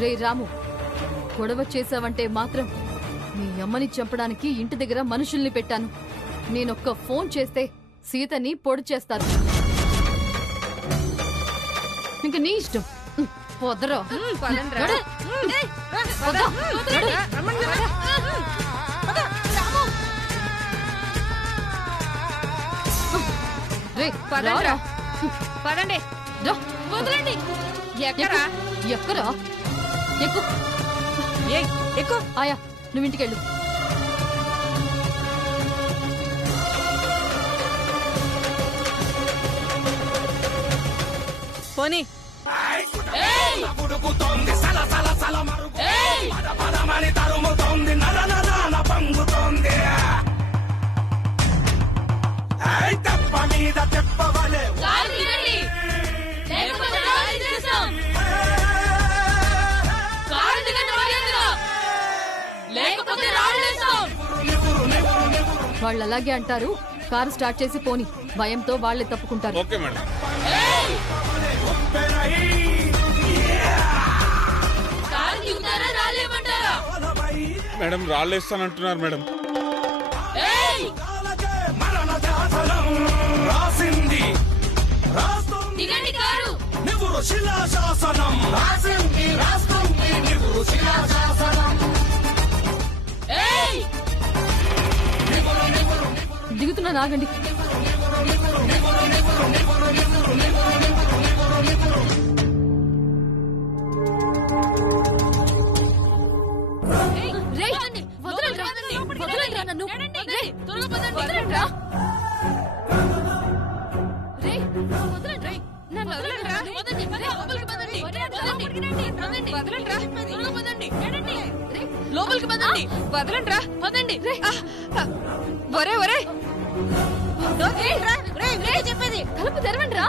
రే రాము, గొడవ చేసావంటే మాత్రం మీ అమ్మని చంపడానికి ఇంటి దగ్గర మనుషుల్ని పెట్టాను. నేనొక్క ఫోన్ చేస్తే సీతని పొడి చేస్తారు. ఇంక నీ ఇష్టం. వదరా. పదండి. వదలండి. ఎక్కరా? ఎక్కరా? ఎక్కు. ఆయా, నువ్వు ఇంటికెళ్ళు. పోనీ. వాళ్ళు అలాగే అంటారు. కారు స్టార్ట్ చేసి పోని. భయంతో వాళ్లే తప్పుకుంటారు. Okay madam. మేడం రాళ్ళేస్తానంటున్నారు మేడం. దిగుతున్నా, నాగండి. లోపలికి పదండి. వదలండ్రా. పదండి. ఒరే ఒరే చెప్పేది. కలుపు తెరవండి రా.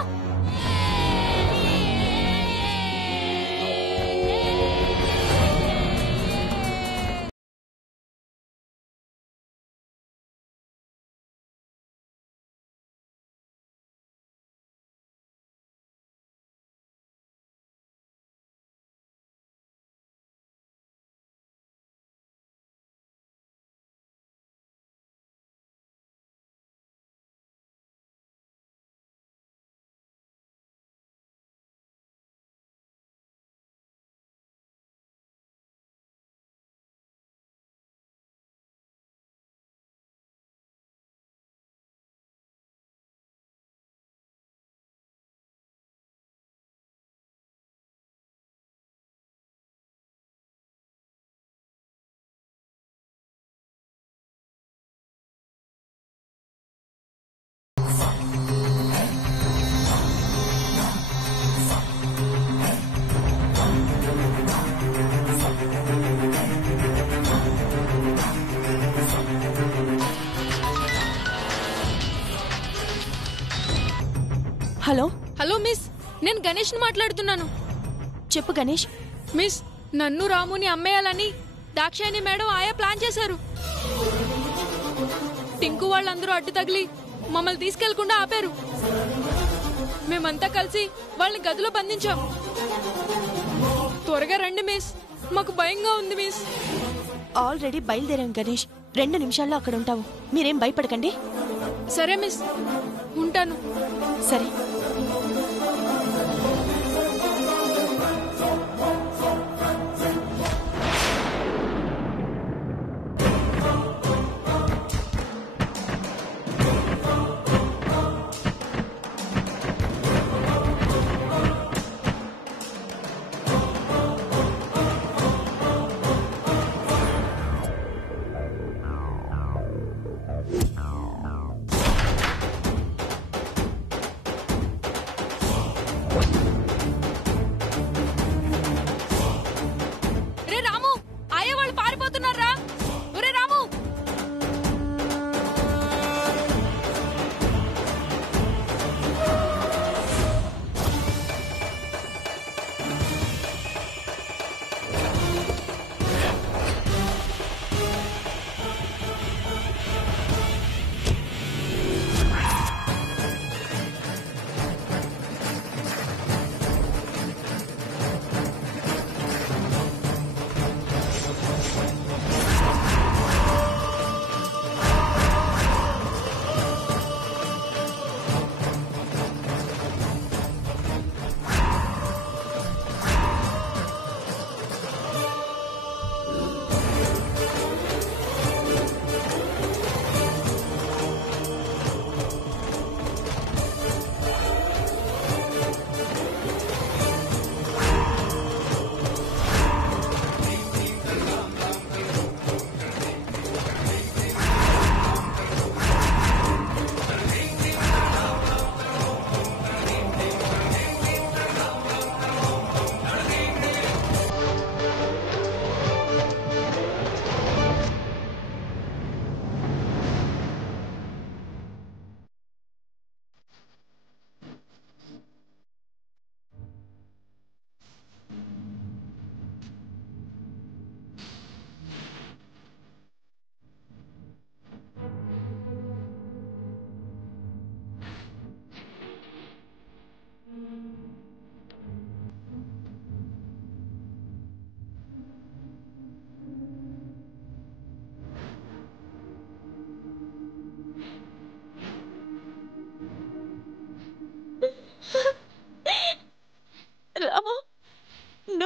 హలో. హలో మిస్, నేను గణేష్ మాట్లాడుతున్నాను. చెప్పు గణేష్. మిస్, నన్ను రాముని అమ్మేయాలని దాక్షాయణి మేడం ఆయా ప్లాన్ చేశారు. టింకు వాళ్ళందరూ అడ్డు తగిలి మమ్మల్ని తీసుకెళ్లకుండా ఆపారు. మేమంతా కలిసి వాళ్ళని గదిలో బంధించాం. త్వరగా రండి మిస్, మాకు భయంగా ఉంది మిస్. ఆల్రెడీ బయలుదేరాం గణేష్. 2 నిమిషాల్లో అక్కడ ఉంటావు. మీరేం భయపడకండి. సరే మిస్, ఉంటాను. సరే.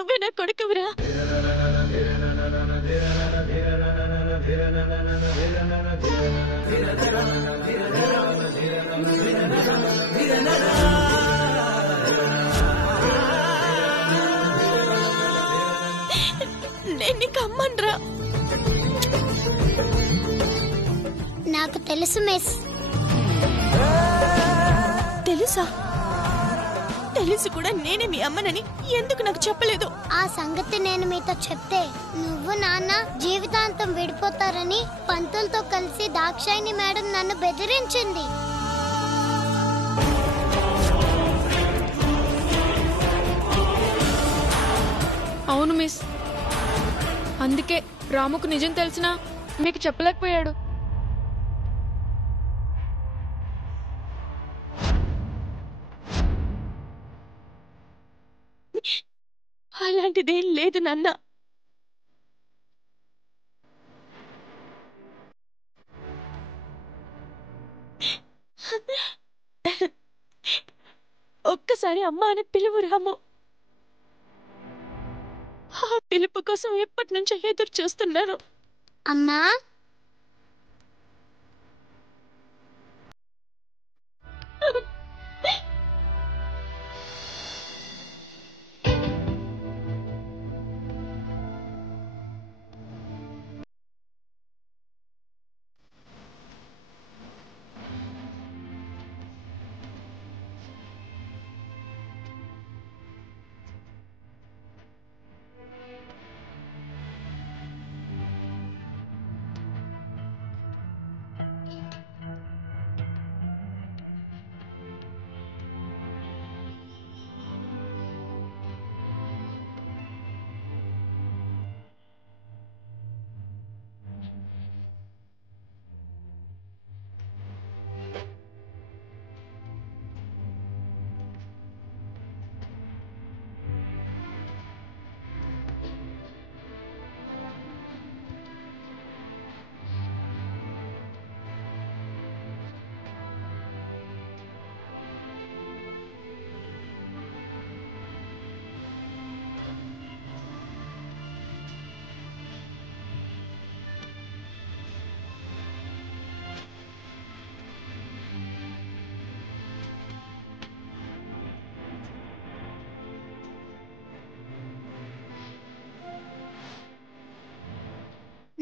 నువ్వే నా కొడుకురా. నేను నీకు అమ్మన్రా. నాకు తెలుసు మిస్. తెలుసా? తెలుసు కూడా నేనే మీ అమ్మనని ఎందుకు నాకు చెప్పలేదు? ఆ సంగతి నేను మీతో చెప్తే నువ్వు నాన్న జీవితాంతం విడిపోతారని పంతులతో కలిసి దాక్షాయిని మేడం నన్ను బెదిరించింది. అవును మిస్, అందుకే రాముకు నిజం తెలిసినా మీకు చెప్పలేకపోయాడు. అలాంటిదేం లేదు నాన్న. ఒక్కసారి అమ్మ అని పిలువు రాము. ఆ పిలుపు కోసం ఎప్పటి నుంచో ఎదురు చూస్తున్నాను. అమ్మా,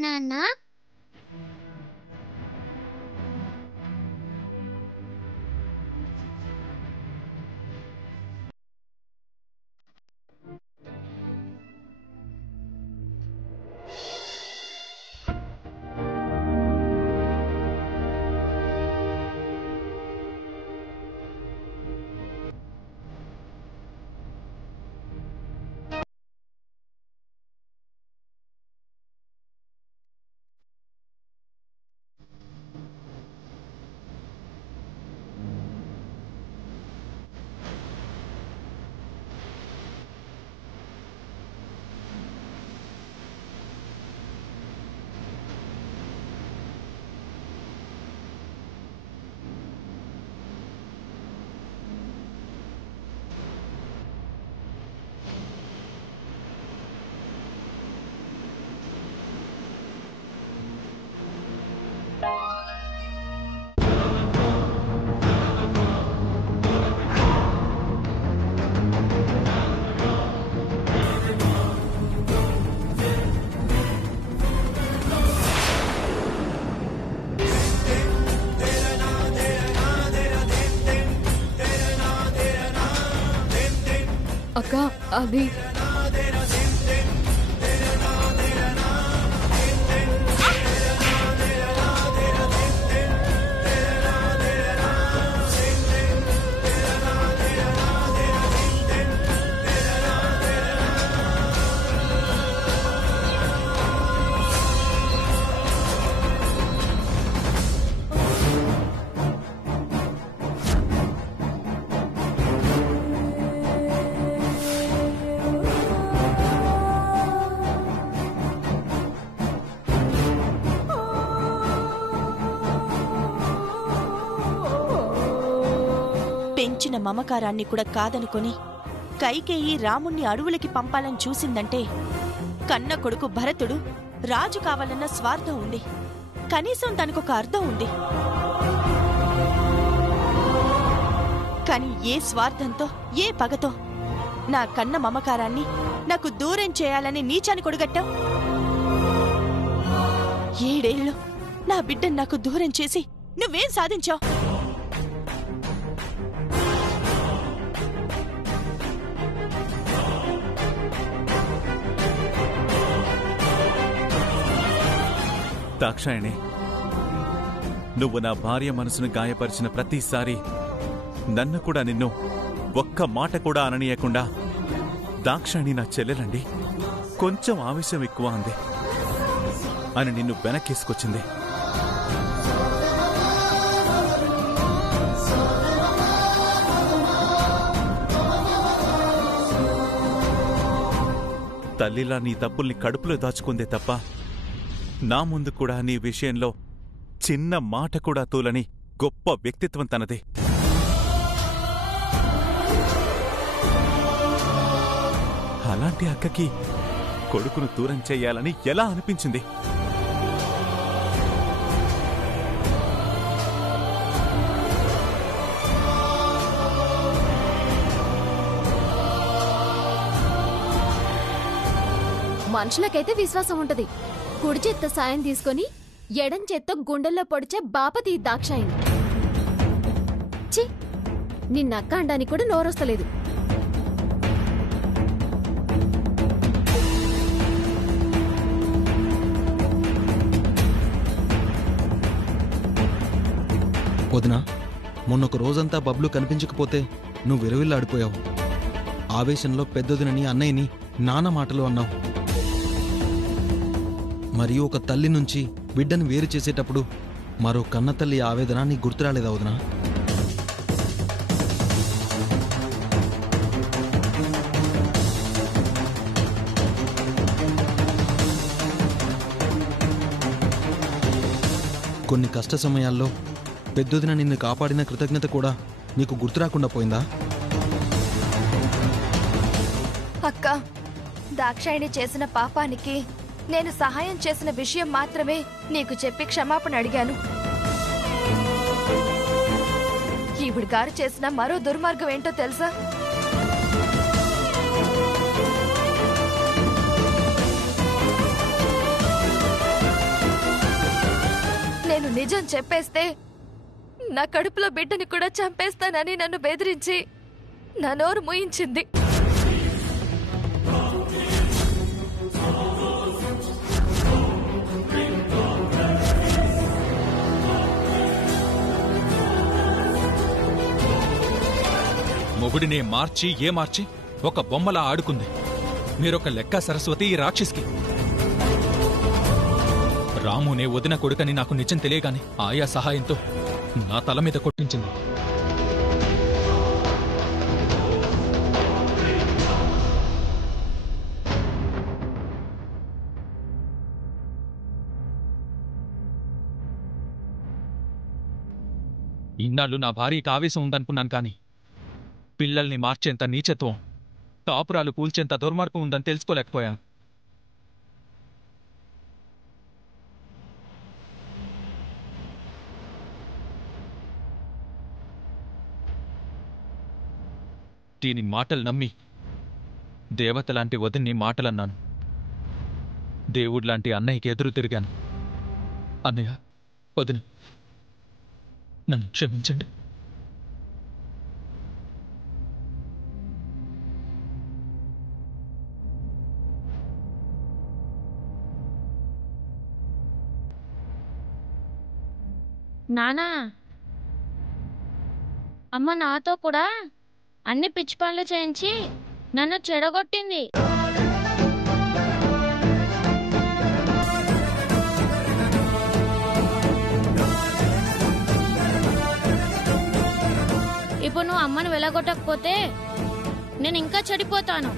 నాన్న, అక్క, అది పెంచిన మమకారాన్ని కూడా కాదనుకొని కైకేయి రాముణ్ణి అడవులకి పంపాలని చూసిందంటే కన్న కొడుకు భరతుడు రాజు కావాలన్న స్వార్థం ఉంది. కనీసం తనకొక అర్థం ఉంది. కాని ఏ స్వార్థంతో, ఏ పగతో నా కన్న మమకారాన్ని నాకు దూరం చేయాలని నీచాన్ని కొడుగట్టావు? 7 ఏళ్ళు నా బిడ్డను నాకు దూరం చేసి నువ్వేం సాధించావు? దాక్షాయణి, నువ్వు నా భార్య మనసును గాయపరిచిన ప్రతిసారి నన్ను కూడా నిన్ను ఒక్క మాట కూడా అననీయకుండా దాక్షాయణి నా చెల్లెలండి, కొంచెం ఆవేశం ఎక్కువ అంది అని నిన్ను వెనక్కేసుకొచ్చింది. తల్లిలా నీ తప్పుల్ని కడుపులో దాచుకుందే తప్ప నా ముందు కూడా నీ విషయంలో చిన్న మాట కూడా తూలని గొప్ప వ్యక్తిత్వం తనదే. అలాంటి అక్కకి కొడుకును దూరం చెయ్యాలని ఎలా అనిపించింది? మనుషులకైతే విశ్వాసం ఉంటది. కుడి చేత్త సాయం తీసుకొని ఎడం చేత్తో గుండెల్లో పొడిచే బాపతి దాక్షాయిని. చి, నిన్నక్క అండానికి కూడా నోరొస్తలేదు. వదినా, మొన్నొక రోజంతా బబ్లు కనిపించకపోతే నువ్వు విరవిల్లాడిపోయావు. ఆవేశంలో పెద్దొదినని అన్నయ్యని నాన్న మాటలు అన్నావు. మరియు ఒక తల్లి నుంచి బిడ్డను వేరు చేసేటప్పుడు మరో కన్నతల్లి ఆవేదన నీకు గుర్తురాలేదా వదినా? కొన్ని కష్ట సమయాల్లో పెద్దొదిన నిన్ను కాపాడిన కృతజ్ఞత కూడా నీకు గుర్తురాకుండా పోయిందా? అక్క, దాక్షాయిని చేసిన పాపానికి నేను సహాయం చేసిన విషయం మాత్రమే నీకు చెప్పి క్షమాపణ అడిగాను. ఈవిడ గారు చేసిన మరో దుర్మార్గం ఏంటో తెలుసా? నేను నిజం చెప్పేస్తే నా కడుపులో బిడ్డని కూడా చంపేస్తానని నన్ను బెదిరించి నా నోరు మూయించింది. మొగుడినే మార్చి ఒక బొమ్మలా ఆడుకుంది. మీరొక లెక్క సరస్వతి ఈ రాక్షసికి. రామునే వదిన కొడుకని నాకు నిజం తెలియగాని ఆయా సహాయంతో నా తల మీద కొట్టించింది. ఇన్నాళ్ళు నా భార్యకి ఆవేశం ఉందనుకున్నాను కాని పిల్లల్ని మార్చేంత నీచత్వం, తాపురాలు కూల్చేంత దుర్మార్గం ఉందని తెలుసుకోలేకపోయాను. దీని మాటలు నమ్మి దేవతలాంటి వదిన్ని మాటలన్నాను. దేవుడ్లాంటి అన్నయ్యకి ఎదురు తిరిగాను. అన్నయ్య, వదిన, నన్ను క్షమించండి. నానా, అమ్మ నాతో కూడా అన్ని పిచ్చి పనులు చేయించి నన్ను చెడగొట్టింది. ఇప్పుడు నువ్వు అమ్మను వెలగొట్టకపోతే నేను ఇంకా చెడిపోతాను.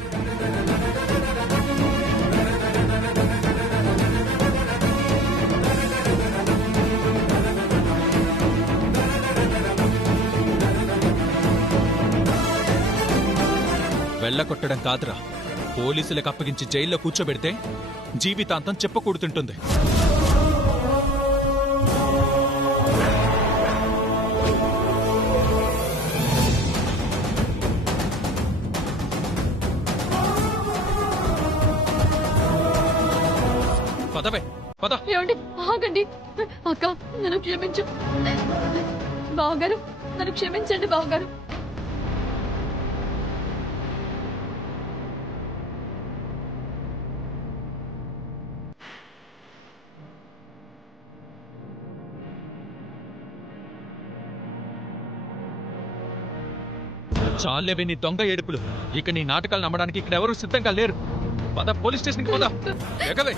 వెళ్ళకొట్టడం కాదురా, పోలీసులకు అప్పగించి జైల్లో కూర్చోబెడితే జీవితాంతం చెప్పకూడుతుంటుంది. పదవే పద. ఏమండి ఆగండి. అక్క నన్ను క్షమించు. బావగారు నన్ను క్షమించండి బావగారు. చాలేవే నీ దొంగ ఏడుపులు. ఇక నీ నాటకాలు నమ్మడానికి ఇక్కడ ఎవరు సిద్ధంగా లేరు. పద, పోలీస్ స్టేషన్కి పద. ఎగవే.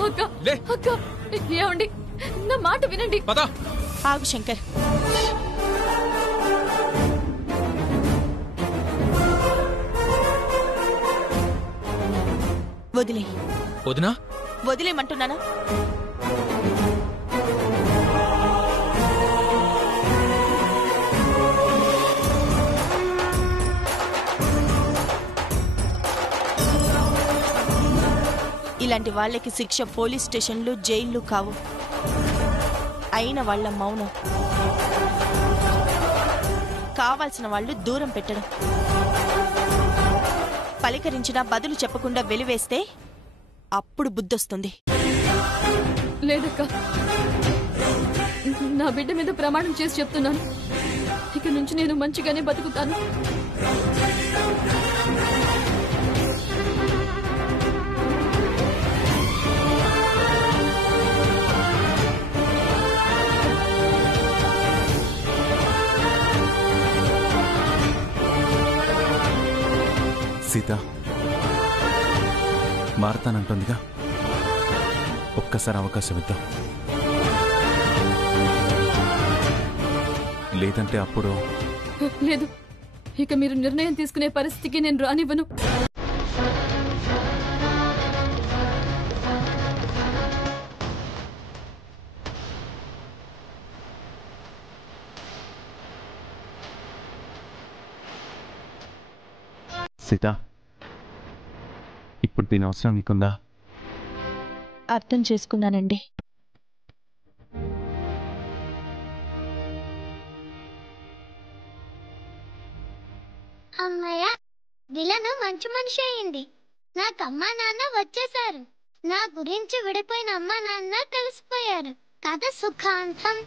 లే. అక్క ఏమండి నా మాట వినండి. పద. ఆగు శంకర్. వదిలే. వదినా? వదిలేమంటున్నానా? ఇలాంటి వాళ్ళకి శిక్ష పోలీస్ స్టేషన్లు, జైళ్లు కావు, అయిన వాళ్ళ మౌనం. కావాల్సిన వాళ్ళు దూరం పెట్టడం. పలికరించినా బదులు చెప్పకుండా వెలివేస్తే అప్పుడు బుద్ధొస్తుంది. లేదక్క, నా బిడ్డ మీద ప్రమాణం చేసి చెప్తున్నాను, ఇక నుంచి నేను మంచిగానే బతుకుతాను. సీత మారతానంటుందిగా, ఒక్కసారి అవకాశం ఇద్దాం. లేదంటే అప్పుడు లేదు, ఇక మీరు నిర్ణయం తీసుకునే పరిస్థితికి నేను రానివ్వను. సీత, ఇప్పుడు దీని అవసరం మీకుందా? అర్థం చేసుకున్నానండి. అమ్మయ్య, దిలను మంచి మనిషి అయింది. నాకు అమ్మా నాన్న వచ్చేసారు. నా గురించి విడిపోయిన అమ్మా నాన్న కలిసిపోయారు. కథ సుఖాంతం.